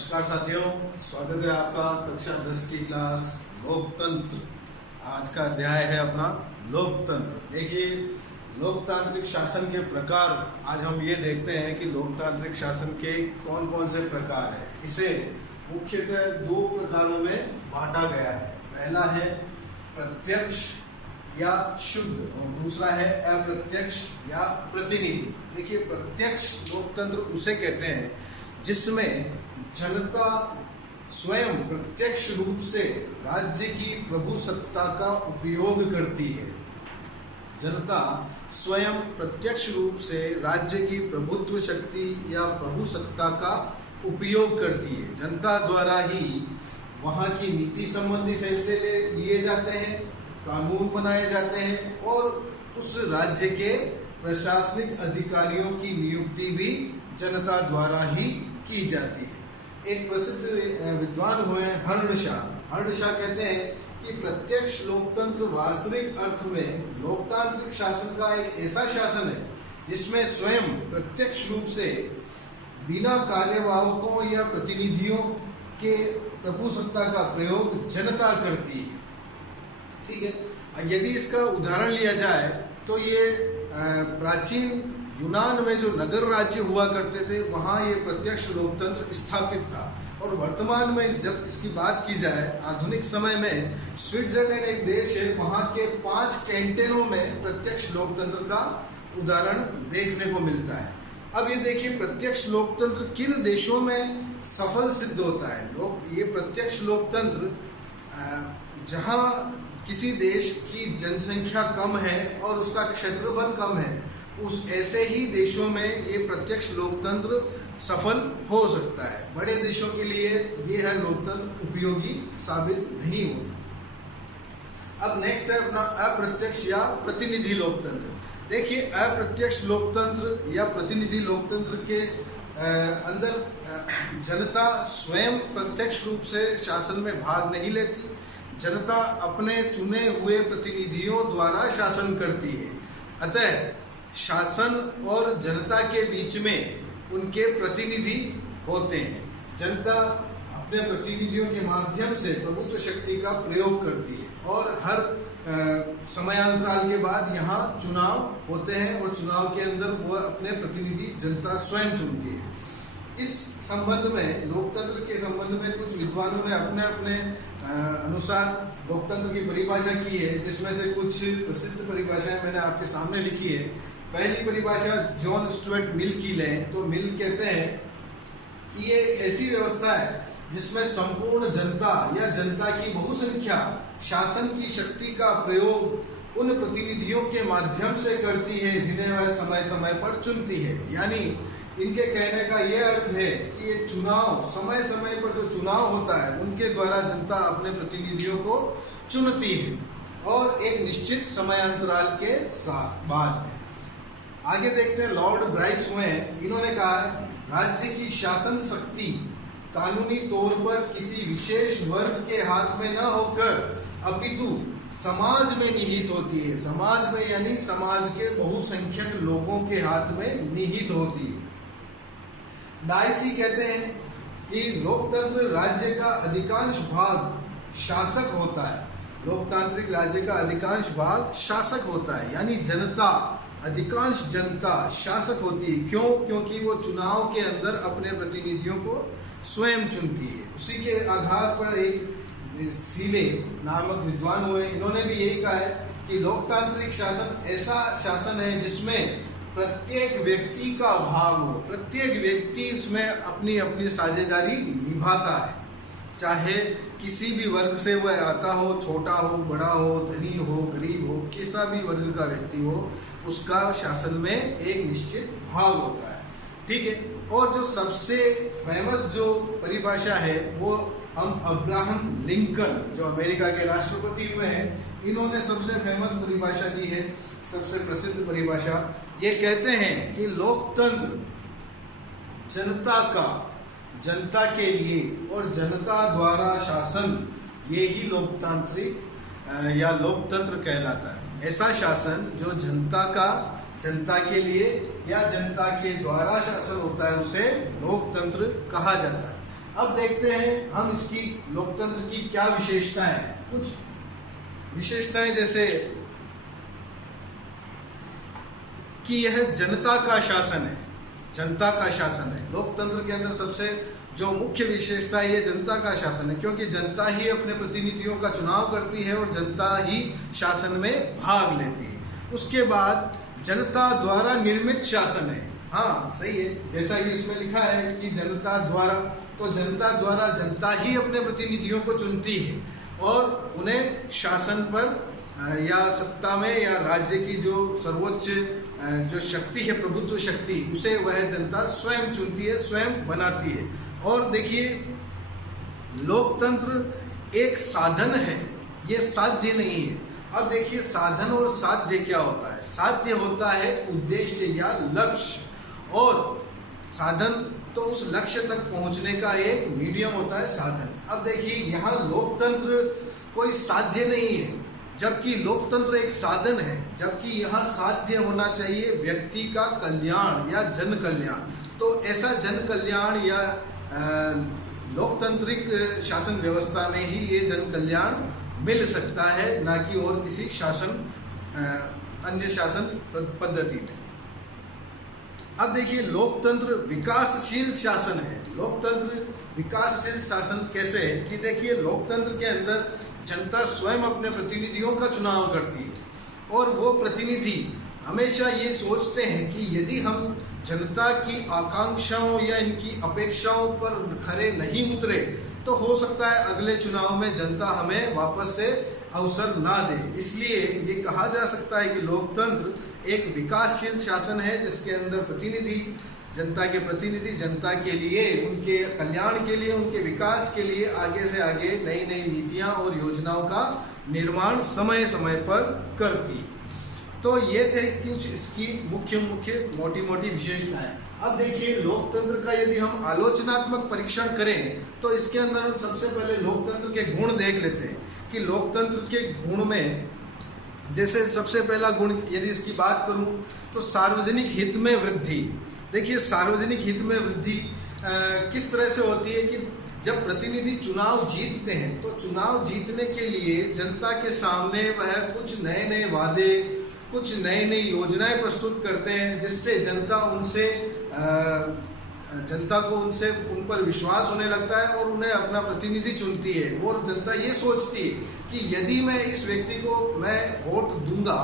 नमस्कार साथियों, स्वागत है आपका कक्षा 10 की क्लास लोकतंत्र। आज का अध्याय है अपना लोकतंत्र। देखिए, लोकतांत्रिक शासन के प्रकार आज हम ये देखते हैं कि लोकतांत्रिक शासन के कौन कौन से प्रकार हैं। इसे मुख्यतः दो प्रकारों में बांटा गया है। पहला है प्रत्यक्ष या शुद्ध और दूसरा है अप्रत्यक्ष या प्रतिनिधि। देखिए, प्रत्यक्ष लोकतंत्र उसे कहते हैं जिसमें जनता स्वयं प्रत्यक्ष रूप से राज्य की प्रभुसत्ता का उपयोग करती है। जनता स्वयं प्रत्यक्ष रूप से राज्य की प्रभुत्व शक्ति या प्रभुसत्ता का उपयोग करती है। जनता द्वारा ही वहाँ की नीति संबंधी फैसले लिए जाते हैं, कानून बनाए जाते हैं और उस राज्य के प्रशासनिक अधिकारियों की नियुक्ति भी जनता द्वारा ही की जाती है। एक प्रसिद्ध विद्वान हुए हर्णशाह कहते हैं कि प्रत्यक्ष लोकतंत्र वास्तविक अर्थ में लोकतांत्रिक शासन का एक ऐसा शासन है जिसमें स्वयं प्रत्यक्ष रूप से बिना कार्यवाहकों या प्रतिनिधियों के प्रभुसत्ता का प्रयोग जनता करती है। ठीक है, यदि इसका उदाहरण लिया जाए तो ये प्राचीन यूनान में जो नगर राज्य हुआ करते थे वहाँ ये प्रत्यक्ष लोकतंत्र स्थापित था। और वर्तमान में जब इसकी बात की जाए, आधुनिक समय में स्विट्जरलैंड एक देश है, वहाँ के 5 कैंटोनों में प्रत्यक्ष लोकतंत्र का उदाहरण देखने को मिलता है। अब ये देखिए, प्रत्यक्ष लोकतंत्र किन देशों में सफल सिद्ध होता है। ये प्रत्यक्ष लोकतंत्र जहाँ किसी देश की जनसंख्या कम है और उसका क्षेत्रफल कम है, उस ऐसे ही देशों में ये प्रत्यक्ष लोकतंत्र सफल हो सकता है। बड़े देशों के लिए ये है लोकतंत्र उपयोगी साबित नहीं होता। अब नेक्स्ट है अपना अप्रत्यक्ष या प्रतिनिधि लोकतंत्र। देखिए, अप्रत्यक्ष लोकतंत्र या प्रतिनिधि लोकतंत्र के अंदर जनता स्वयं प्रत्यक्ष रूप से शासन में भाग नहीं लेती। जनता अपने चुने हुए प्रतिनिधियों द्वारा शासन करती है। अतः शासन और जनता के बीच में उनके प्रतिनिधि होते हैं। जनता अपने प्रतिनिधियों के माध्यम से प्रभुत्व शक्ति का प्रयोग करती है और हर समयांतराल के बाद यहाँ चुनाव होते हैं और चुनाव के अंदर वो अपने प्रतिनिधि जनता स्वयं चुनती है। इस संबंध में, लोकतंत्र के संबंध में कुछ विद्वानों ने अपने अपने अनुसार लोकतंत्र की परिभाषा की है, जिसमें से कुछ प्रसिद्ध परिभाषाएं मैंने आपके सामने लिखी है। पहली परिभाषा जॉन स्टुअर्ट मिल की लें तो मिल कहते हैं कि ये एक ऐसी व्यवस्था है जिसमें संपूर्ण जनता या जनता की बहुसंख्या शासन की शक्ति का प्रयोग उन प्रतिनिधियों के माध्यम से करती है जिन्हें वह समय समय पर चुनती है। यानी इनके कहने का यह अर्थ है कि ये चुनाव, समय समय पर जो चुनाव होता है उनके द्वारा जनता अपने प्रतिनिधियों को चुनती है और एक निश्चित समयांतराल के साथ बाद में। आगे देखते हैं, लॉर्ड ब्राइस हुए, इन्होंने कहा राज्य की शासन शक्ति कानूनी तौर पर किसी विशेष वर्ग के हाथ में न होकर अपितु समाज में निहित होती है। समाज में यानी समाज के बहुसंख्यक लोगों के हाथ में निहित होती है। डायसी कहते हैं कि लोकतंत्र राज्य का अधिकांश भाग शासक होता है। लोकतांत्रिक राज्य का अधिकांश भाग शासक होता है, यानी जनता, अधिकांश जनता शासक होती है। क्यों? क्योंकि वो चुनाव के अंदर अपने प्रतिनिधियों को स्वयं चुनती है। उसी के आधार पर एक सीले नामक विद्वान हुए, इन्होंने भी यही कहा है कि लोकतांत्रिक शासन ऐसा शासन है जिसमें प्रत्येक व्यक्ति का भाग हो, प्रत्येक व्यक्ति इसमें अपनी अपनी साझेदारी निभाता है। चाहे किसी भी वर्ग से वह आता हो, छोटा हो, बड़ा हो, धनी हो, गरीब हो, कैसा भी वर्ग का व्यक्ति हो, उसका शासन में एक निश्चित भाग होता है। ठीक है, और जो सबसे फेमस जो परिभाषा है वो हम अब्राहम लिंकन, जो अमेरिका के राष्ट्रपति हुए हैं, इन्होंने सबसे फेमस परिभाषा दी है, सबसे प्रसिद्ध परिभाषा। ये कहते हैं कि लोकतंत्र जनता के लिए और जनता द्वारा शासन, ये ही लोकतांत्रिक या लोकतंत्र कहलाता है। ऐसा शासन जो जनता के लिए या जनता के द्वारा शासन होता है उसे लोकतंत्र कहा जाता है। अब देखते हैं हम इसकी लोकतंत्र की क्या विशेषताएं हैं। कुछ विशेषताएं जैसे कि यह जनता का शासन है, जनता का शासन है। लोकतंत्र के अंदर सबसे जो मुख्य विशेषता है ये जनता का शासन है, क्योंकि जनता ही अपने प्रतिनिधियों का चुनाव करती है और जनता ही शासन में भाग लेती है। उसके बाद जनता द्वारा निर्मित शासन है। हाँ सही है, जैसा कि इसमें लिखा है कि जनता द्वारा, तो जनता द्वारा जनता ही अपने प्रतिनिधियों को चुनती है और उन्हें शासन पर या सत्ता में या राज्य की जो सर्वोच्च जो शक्ति है, प्रभुत्व शक्ति, उसे वह जनता स्वयं चुनती है, स्वयं बनाती है। और देखिए लोकतंत्र एक साधन है, ये साध्य नहीं है। अब देखिए साधन और साध्य क्या होता है। साध्य होता है उद्देश्य या लक्ष्य, और साधन तो उस लक्ष्य तक पहुंचने का एक मीडियम होता है साधन। अब देखिए यहाँ लोकतंत्र कोई साध्य नहीं है, जबकि लोकतंत्र एक साधन है, जबकि यहाँ साध्य होना चाहिए व्यक्ति का कल्याण या जन कल्याण। तो ऐसा जन कल्याण या लोकतांत्रिक शासन व्यवस्था में ही ये जन कल्याण मिल सकता है, ना कि और किसी अन्य शासन पद्धति में। अब देखिए लोकतंत्र विकासशील शासन है। लोकतंत्र विकासशील शासन कैसे है कि देखिए लोकतंत्र के अंदर जनता स्वयं अपने प्रतिनिधियों का चुनाव करती है और वो प्रतिनिधि हमेशा ये सोचते हैं कि यदि हम जनता की आकांक्षाओं या इनकी अपेक्षाओं पर खरे नहीं उतरे तो हो सकता है अगले चुनाव में जनता हमें वापस से अवसर ना दे। इसलिए ये कहा जा सकता है कि लोकतंत्र एक विकासशील शासन है, जिसके अंदर प्रतिनिधि, जनता के प्रतिनिधि जनता के लिए, उनके कल्याण के लिए, उनके विकास के लिए आगे से आगे नई नई नीतियां और योजनाओं का निर्माण समय समय पर करती है। तो ये थे कुछ इसकी मुख्य मोटी मोटी विशेषताएं। अब देखिए लोकतंत्र का यदि हम आलोचनात्मक परीक्षण करें तो इसके अंदर हम सबसे पहले लोकतंत्र के गुण देख लेते हैं कि लोकतंत्र के गुण में जैसे सबसे पहला गुण यदि इसकी बात करूं तो सार्वजनिक हित में वृद्धि। देखिए सार्वजनिक हित में वृद्धि किस तरह से होती है कि जब प्रतिनिधि चुनाव जीतते हैं तो चुनाव जीतने के लिए जनता के सामने वह कुछ नए नए वादे, कुछ नई नई योजनाएं प्रस्तुत करते हैं, जिससे जनता को उन पर विश्वास होने लगता है और उन्हें अपना प्रतिनिधि चुनती है। और जनता ये सोचती है कि यदि मैं इस व्यक्ति को मैं वोट दूंगा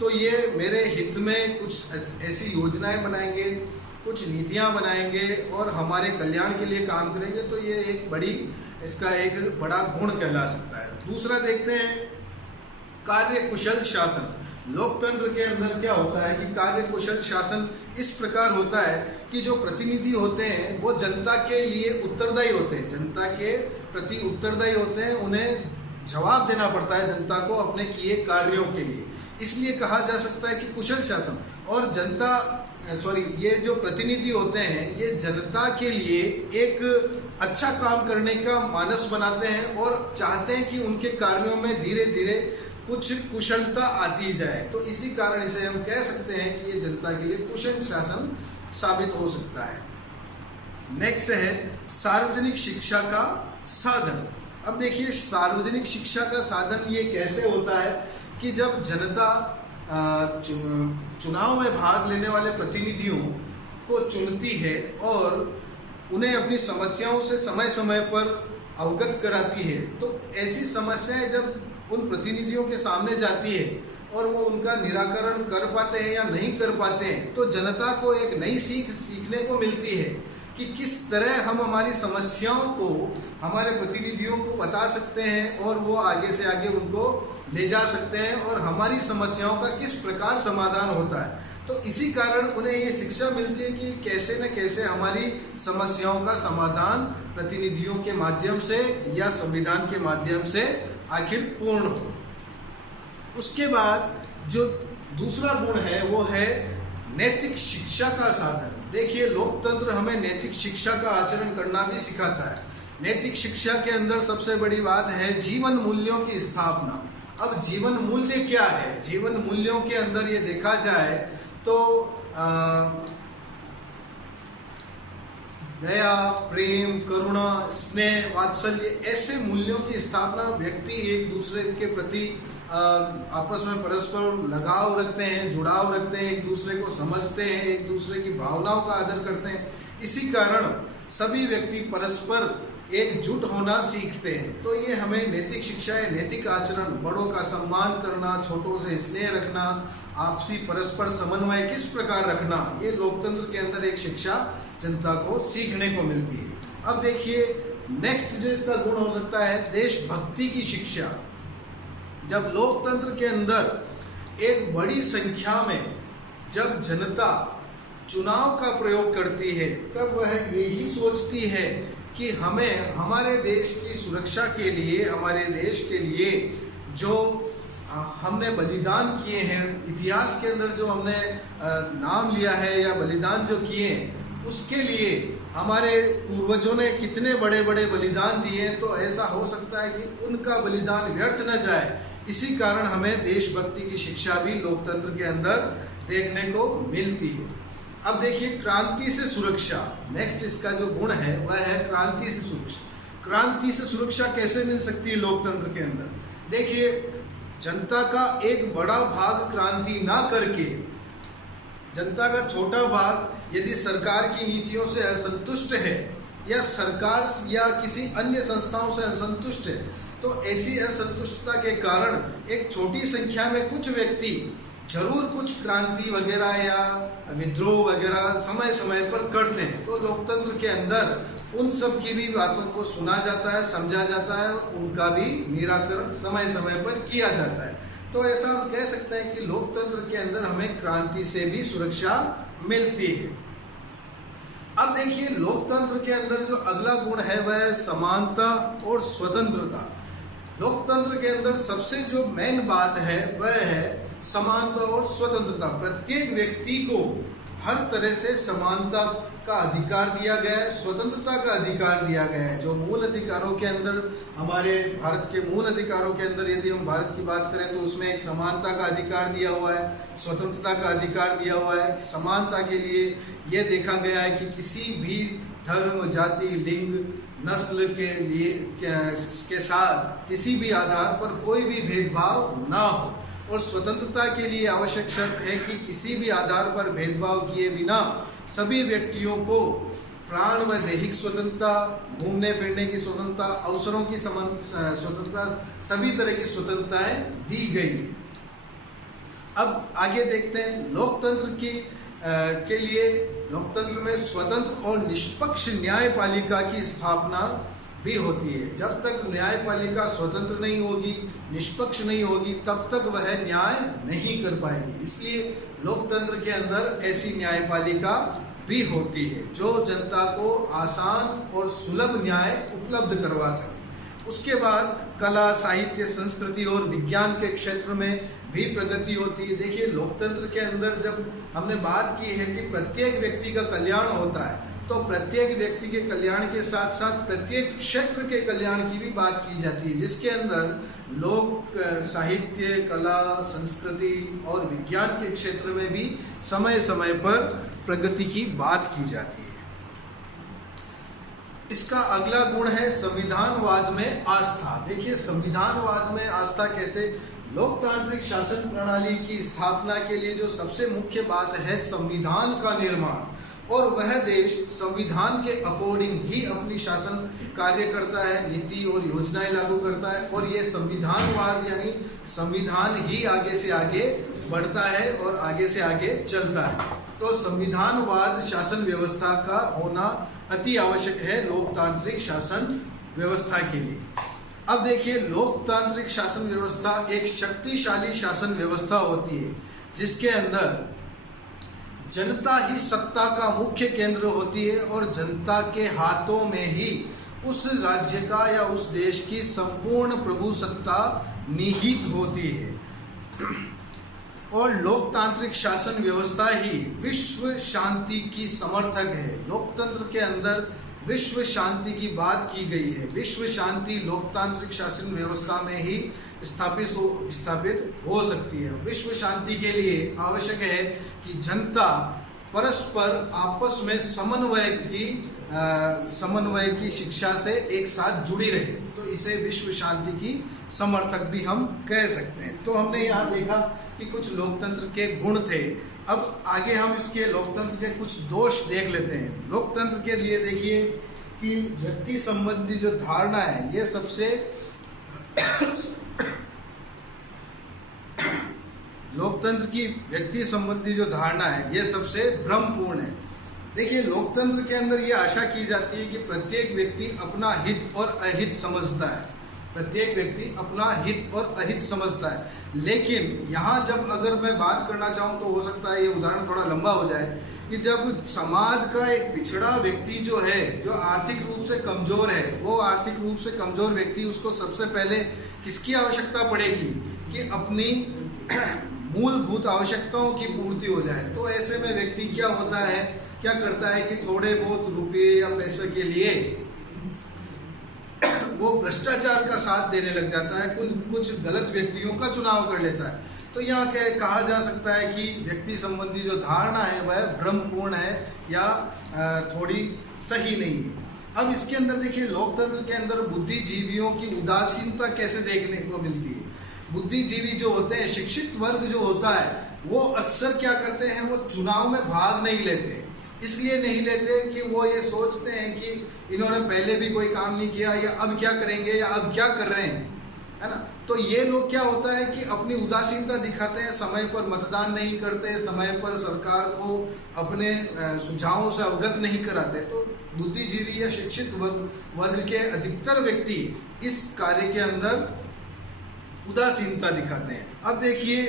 तो ये मेरे हित में कुछ ऐसी योजनाएं बनाएंगे, कुछ नीतियां बनाएंगे और हमारे कल्याण के लिए काम करेंगे। तो ये इसका एक बड़ा गुण कहला सकता है। दूसरा देखते हैं कार्यकुशल शासन। लोकतंत्र के अंदर क्या होता है कि कार्यकुशल शासन इस प्रकार होता है कि जो प्रतिनिधि होते हैं वो जनता के लिए उत्तरदायी होते हैं, जनता के प्रति उत्तरदायी होते हैं, उन्हें जवाब देना पड़ता है जनता को अपने किए कार्यों के लिए। इसलिए कहा जा सकता है कि कुशल शासन। और ये जो प्रतिनिधि होते हैं ये जनता के लिए एक अच्छा काम करने का मानस बनाते हैं और चाहते हैं कि उनके कार्यों में धीरे धीरे कुछ कुशलता आती जाए। तो इसी कारण इसे हम कह सकते हैं कि ये जनता के लिए कुशल शासन साबित हो सकता है। नेक्स्ट है सार्वजनिक शिक्षा का साधन। अब देखिए सार्वजनिक शिक्षा का साधन ये कैसे होता है कि जब जनता चुनाव में भाग लेने वाले प्रतिनिधियों को चुनती है और उन्हें अपनी समस्याओं से समय समय पर अवगत कराती है, तो ऐसी समस्याएं जब उन प्रतिनिधियों के सामने जाती है और वो उनका निराकरण कर पाते हैं या नहीं कर पाते हैं, तो जनता को एक नई सीखने को मिलती है कि किस तरह हम हमारी समस्याओं को हमारे प्रतिनिधियों को बता सकते हैं और वो आगे से आगे उनको ले जा सकते हैं और हमारी समस्याओं का किस प्रकार समाधान होता है। तो इसी कारण उन्हें ये शिक्षा मिलती है कि कैसे न कैसे हमारी समस्याओं का समाधान प्रतिनिधियों के माध्यम से या संविधान के माध्यम से आखिर पूर्ण हो। उसके बाद जो दूसरा गुण है वो है नैतिक शिक्षा का साधन। देखिए लोकतंत्र हमें नैतिक शिक्षा का आचरण करना भी सिखाता है। नैतिक शिक्षा के अंदर सबसे बड़ी बात है जीवन मूल्यों की स्थापना। अब जीवन मूल्य क्या है? जीवन मूल्यों के अंदर ये देखा जाए तो दया, प्रेम, करुणा, स्नेह, वात्सल्य, ऐसे मूल्यों की स्थापना व्यक्ति एक दूसरे के प्रति आपस में परस्पर लगाव रखते हैं, जुड़ाव रखते हैं, एक दूसरे को समझते हैं, एक दूसरे की भावनाओं का आदर करते हैं। इसी कारण सभी व्यक्ति परस्पर एकजुट होना सीखते हैं। तो ये हमें नैतिक शिक्षा है, नैतिक आचरण, बड़ों का सम्मान करना, छोटों से स्नेह रखना, आपसी परस्पर समन्वय किस प्रकार रखना, ये लोकतंत्र के अंदर एक शिक्षा जनता को सीखने को मिलती है। अब देखिए नेक्स्ट जो इसका गुण हो सकता है, देशभक्ति की शिक्षा। जब लोकतंत्र के अंदर एक बड़ी संख्या में जब जनता चुनाव का प्रयोग करती है, तब वह यही सोचती है कि हमें हमारे देश की सुरक्षा के लिए, हमारे देश के लिए जो हमने बलिदान किए हैं, इतिहास के अंदर जो हमने नाम लिया है या बलिदान जो किए हैं, उसके लिए हमारे पूर्वजों ने कितने बड़े बड़े बलिदान दिए हैं, तो ऐसा हो सकता है कि उनका बलिदान व्यर्थ न जाए। इसी कारण हमें देशभक्ति की शिक्षा भी लोकतंत्र के अंदर देखने को मिलती है। अब देखिए क्रांति से सुरक्षा, नेक्स्ट इसका जो गुण है वह है क्रांति से सुरक्षा। क्रांति से सुरक्षा कैसे मिल सकती है लोकतंत्र के अंदर? देखिए जनता का एक बड़ा भाग क्रांति ना करके, जनता का छोटा भाग यदि सरकार की नीतियों से असंतुष्ट है या सरकार या किसी अन्य संस्थाओं से असंतुष्ट है, तो ऐसी असंतुष्टता के कारण एक छोटी संख्या में कुछ व्यक्ति जरूर कुछ क्रांति वगैरह या विद्रोह वगैरह समय समय पर करते हैं। तो लोकतंत्र के अंदर उन सब की भी बातों को सुना जाता है, समझा जाता है, उनका भी निराकरण समय समय पर किया जाता है। तो ऐसा हम कह सकते हैं कि लोकतंत्र के अंदर हमें क्रांति से भी सुरक्षा मिलती है। अब देखिए लोकतंत्र के अंदर जो अगला गुण है वह है समानता और स्वतंत्रता। लोकतंत्र के अंदर सबसे जो मेन बात है वह है समानता और स्वतंत्रता। प्रत्येक व्यक्ति को हर तरह से समानता का अधिकार दिया गया है, स्वतंत्रता का अधिकार दिया गया है। जो मूल अधिकारों के अंदर, हमारे भारत के मूल अधिकारों के अंदर यदि हम भारत की बात करें तो उसमें एक समानता का अधिकार दिया हुआ है, स्वतंत्रता का अधिकार दिया हुआ है। समानता के लिए यह देखा गया है कि किसी भी धर्म, जाति, लिंग, नस्ल के साथ किसी भी आधार पर कोई भी भेदभाव ना हो। और स्वतंत्रता के लिए आवश्यक शर्त है कि किसी भी आधार पर भेदभाव किए बिना सभी व्यक्तियों को प्राण व दैहिक स्वतंत्रता, घूमने फिरने की स्वतंत्रता, अवसरों की स्वतंत्रता, सभी तरह की स्वतंत्रताएं दी गई है। अब आगे देखते हैं लोकतंत्र के लिए लोकतंत्र में स्वतंत्र और निष्पक्ष न्यायपालिका की स्थापना भी होती है। जब तक न्यायपालिका स्वतंत्र नहीं होगी, निष्पक्ष नहीं होगी, तब तक वह न्याय नहीं कर पाएगी। इसलिए लोकतंत्र के अंदर ऐसी न्यायपालिका भी होती है जो जनता को आसान और सुलभ न्याय उपलब्ध करवा सके। उसके बाद कला, साहित्य, संस्कृति और विज्ञान के क्षेत्र में भी प्रगति होती है। देखिए लोकतंत्र के अंदर जब हमने बात की है कि प्रत्येक व्यक्ति का कल्याण होता है, तो प्रत्येक व्यक्ति के कल्याण के साथ साथ प्रत्येक क्षेत्र के कल्याण की भी बात की जाती है, जिसके अंदर लोक साहित्य, कला, संस्कृति और विज्ञान के क्षेत्र में भी समय समय पर प्रगति की बात की जाती है। इसका अगला गुण है संविधानवाद में आस्था। देखिए संविधानवाद में आस्था कैसे? लोकतांत्रिक शासन प्रणाली की स्थापना के लिए जो सबसे मुख्य बात है संविधान का निर्माण, और वह देश संविधान के अकॉर्डिंग ही अपनी शासन कार्य करता है, नीति और योजनाएं लागू करता है, और ये संविधानवाद यानी संविधान ही आगे से आगे बढ़ता है और आगे से आगे चलता है। तो संविधानवाद शासन व्यवस्था का होना अति आवश्यक है लोकतांत्रिक शासन व्यवस्था के लिए। अब देखिए लोकतांत्रिक शासन व्यवस्था एक शक्तिशाली शासन व्यवस्था होती है जिसके अंदर जनता ही सत्ता का मुख्य केंद्र होती है और जनता के हाथों में ही उस राज्य का या उस देश की संपूर्ण प्रभुसत्ता निहित होती है। और लोकतांत्रिक शासन व्यवस्था ही विश्व शांति की समर्थक है। लोकतंत्र के अंदर विश्व शांति की बात की गई है। विश्व शांति लोकतांत्रिक शासन व्यवस्था में ही स्थापित हो सकती है। विश्व शांति के लिए आवश्यक है कि जनता परस्पर आपस में समन्वय की समन्वय की शिक्षा से एक साथ जुड़ी रहे, तो इसे विश्व शांति की समर्थक भी हम कह सकते हैं। तो हमने यहाँ देखा कि कुछ लोकतंत्र के गुण थे। अब आगे हम इसके लोकतंत्र के कुछ दोष देख लेते हैं। लोकतंत्र के लिए देखिए कि व्यक्ति संबंधी जो धारणा है ये सबसे लोकतंत्र की व्यक्ति संबंधी जो धारणा है ये सबसे भ्रमपूर्ण है। देखिए, लोकतंत्र के अंदर ये आशा की जाती है कि प्रत्येक व्यक्ति अपना हित और अहित समझता है, प्रत्येक व्यक्ति अपना हित और अहित समझता है। लेकिन यहाँ जब अगर मैं बात करना चाहूँ तो हो सकता है ये उदाहरण थोड़ा लंबा हो जाए कि जब समाज का एक पिछड़ा व्यक्ति जो है, जो आर्थिक रूप से कमजोर है, वो आर्थिक रूप से कमजोर व्यक्ति, उसको सबसे पहले किसकी आवश्यकता पड़ेगी कि अपनी मूलभूत आवश्यकताओं की पूर्ति हो जाए। तो ऐसे में व्यक्ति क्या करता है कि थोड़े बहुत रुपये या पैसे के लिए वो भ्रष्टाचार का साथ देने लग जाता है, कुछ गलत व्यक्तियों का चुनाव कर लेता है। तो यहाँ क्या कहा जा सकता है कि व्यक्ति संबंधी जो धारणा है वह भ्रमपूर्ण है या थोड़ी सही नहीं है। अब इसके अंदर देखिए, लोकतंत्र के अंदर बुद्धिजीवियों की उदासीनता कैसे देखने को मिलती है। बुद्धिजीवी जो होते हैं, शिक्षित वर्ग जो होता है, वो अक्सर क्या करते हैं, वो चुनाव में भाग नहीं लेते। इसलिए नहीं लेते कि वो ये सोचते हैं कि इन्होंने पहले भी कोई काम नहीं किया, या अब क्या करेंगे, या अब क्या कर रहे हैं, है ना। तो ये लोग क्या होता है कि अपनी उदासीनता दिखाते हैं, समय पर मतदान नहीं करते, समय पर सरकार को अपने सुझावों से अवगत नहीं कराते। तो बुद्धिजीवी या शिक्षित वर्ग के अधिकतर व्यक्ति इस कार्य के अंदर उदासीनता दिखाते हैं। अब देखिए,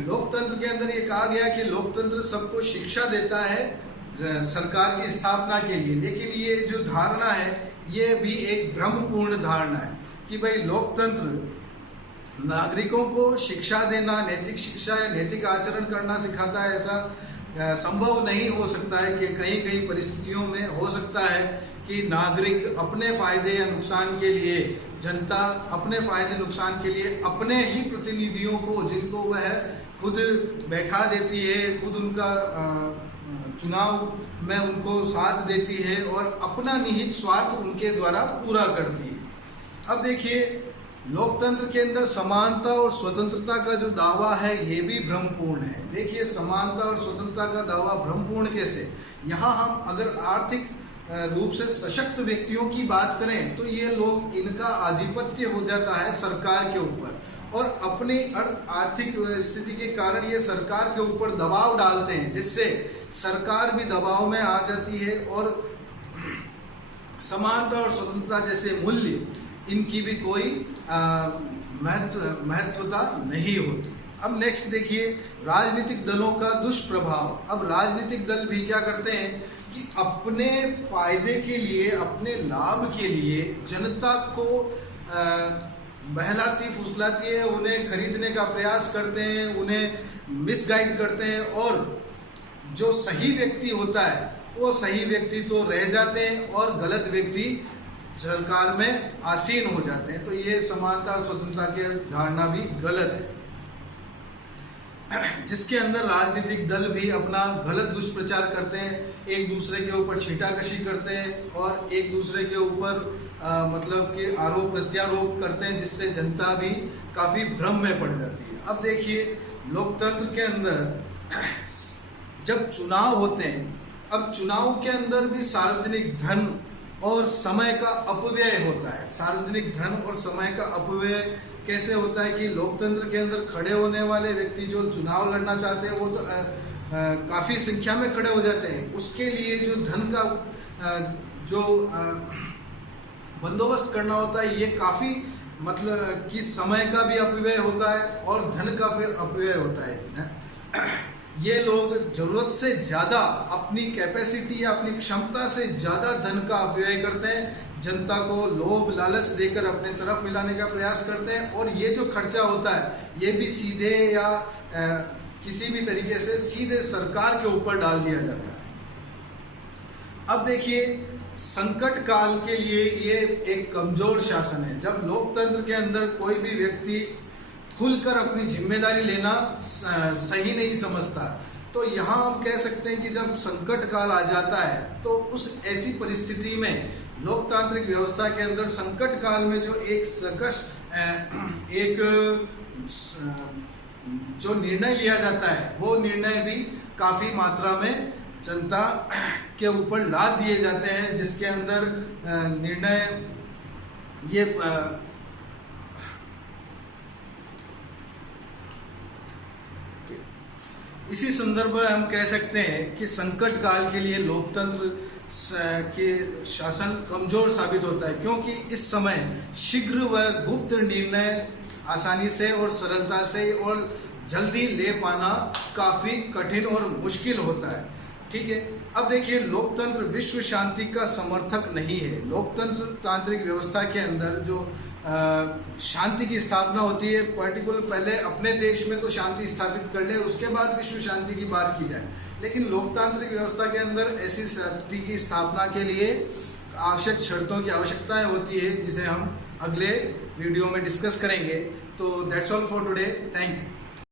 लोकतंत्र के अंदर ये कहा गया कि लोकतंत्र सबको शिक्षा देता है सरकार की स्थापना के लिए। लेकिन ये जो धारणा है ये भी एक भ्रमपूर्ण धारणा है कि भाई लोकतंत्र नागरिकों को शिक्षा देना, नैतिक शिक्षा या नैतिक आचरण करना सिखाता है। ऐसा संभव नहीं हो सकता है कि कहीं कहीं परिस्थितियों में हो सकता है कि नागरिक अपने फायदे या नुकसान के लिए, जनता अपने फायदे नुकसान के लिए अपने ही प्रतिनिधियों को, जिनको वह खुद बैठा देती है, खुद उनका चुनाव में उनको साथ देती है और अपना निहित स्वार्थ उनके द्वारा पूरा करती है। अब देखिए, लोकतंत्र के अंदर समानता और स्वतंत्रता का जो दावा है ये भी भ्रमपूर्ण है। देखिए, समानता और स्वतंत्रता का दावा भ्रमपूर्ण कैसे। यहाँ हम अगर आर्थिक रूप से सशक्त व्यक्तियों की बात करें तो ये लोग, इनका आधिपत्य हो जाता है सरकार के ऊपर, और अपनी आर्थिक स्थिति के कारण ये सरकार के ऊपर दबाव डालते हैं, जिससे सरकार भी दबाव में आ जाती है और समानता और स्वतंत्रता जैसे मूल्य इनकी भी कोई महत्वता नहीं होती। अब नेक्स्ट देखिए, राजनीतिक दलों का दुष्प्रभाव। अब राजनीतिक दल भी क्या करते हैं कि अपने फायदे के लिए, अपने लाभ के लिए जनता को बहलाती फुसलाती है, उन्हें खरीदने का प्रयास करते हैं, उन्हें मिसगाइड करते हैं, और जो सही व्यक्ति होता है वो सही व्यक्ति तो रह जाते हैं और गलत व्यक्ति सरकार में आसीन हो जाते हैं। तो ये समानता और स्वतंत्रता की धारणा भी गलत है, जिसके अंदर राजनीतिक दल भी अपना गलत दुष्प्रचार करते हैं, एक दूसरे के ऊपर छींटाकशी करते हैं और एक दूसरे के ऊपर मतलब कि आरोप प्रत्यारोप करते हैं, जिससे जनता भी काफ़ी भ्रम में पड़ जाती है। अब देखिए, लोकतंत्र के अंदर जब चुनाव होते हैं, अब चुनाव के अंदर भी सार्वजनिक धन और समय का अपव्यय होता है। सार्वजनिक धन और समय का अपव्यय कैसे होता है कि लोकतंत्र के अंदर खड़े होने वाले व्यक्ति जो चुनाव लड़ना चाहते हैं वो तो काफ़ी संख्या में खड़े हो जाते हैं। उसके लिए जो धन का जो बंदोबस्त करना होता है, ये काफ़ी मतलब कि समय का भी अपव्यय होता है और धन का भी अपव्यय होता है। ये लोग ज़रूरत से ज़्यादा अपनी कैपेसिटी या अपनी क्षमता से ज़्यादा धन का अपव्यय करते हैं, जनता को लोभ लालच देकर अपने तरफ मिलाने का प्रयास करते हैं, और ये जो खर्चा होता है ये भी सीधे या किसी भी तरीके से सीधे सरकार के ऊपर डाल दिया जाता है। अब देखिए, संकट काल के लिए ये एक कमज़ोर शासन है। जब लोकतंत्र के अंदर कोई भी व्यक्ति खुलकर अपनी जिम्मेदारी लेना सही नहीं समझता, तो यहाँ हम कह सकते हैं कि जब संकट काल आ जाता है तो उस ऐसी परिस्थिति में लोकतांत्रिक व्यवस्था के अंदर संकट काल में जो एक जो निर्णय लिया जाता है वो निर्णय भी काफ़ी मात्रा में जनता के ऊपर लाद दिए जाते हैं, जिसके अंदर निर्णय ये इसी संदर्भ में हम कह सकते हैं कि संकट काल के लिए लोकतंत्र के शासन कमजोर साबित होता है, क्योंकि इस समय शीघ्र व गुप्त निर्णय आसानी से और सरलता से और जल्दी ले पाना काफ़ी कठिन और मुश्किल होता है। ठीक है, अब देखिए, लोकतंत्र विश्व शांति का समर्थक नहीं है। लोकतंत्र तांत्रिक व्यवस्था के अंदर जो शांति की स्थापना होती है, पर्टिकुलर पहले अपने देश में तो शांति स्थापित कर ले, उसके बाद विश्व शांति की बात की जाए। लेकिन लोकतांत्रिक व्यवस्था के अंदर ऐसी शांति की स्थापना के लिए आवश्यक शर्तों की आवश्यकताएं होती है, जिसे हम अगले वीडियो में डिस्कस करेंगे। तो that's all for today, thank you.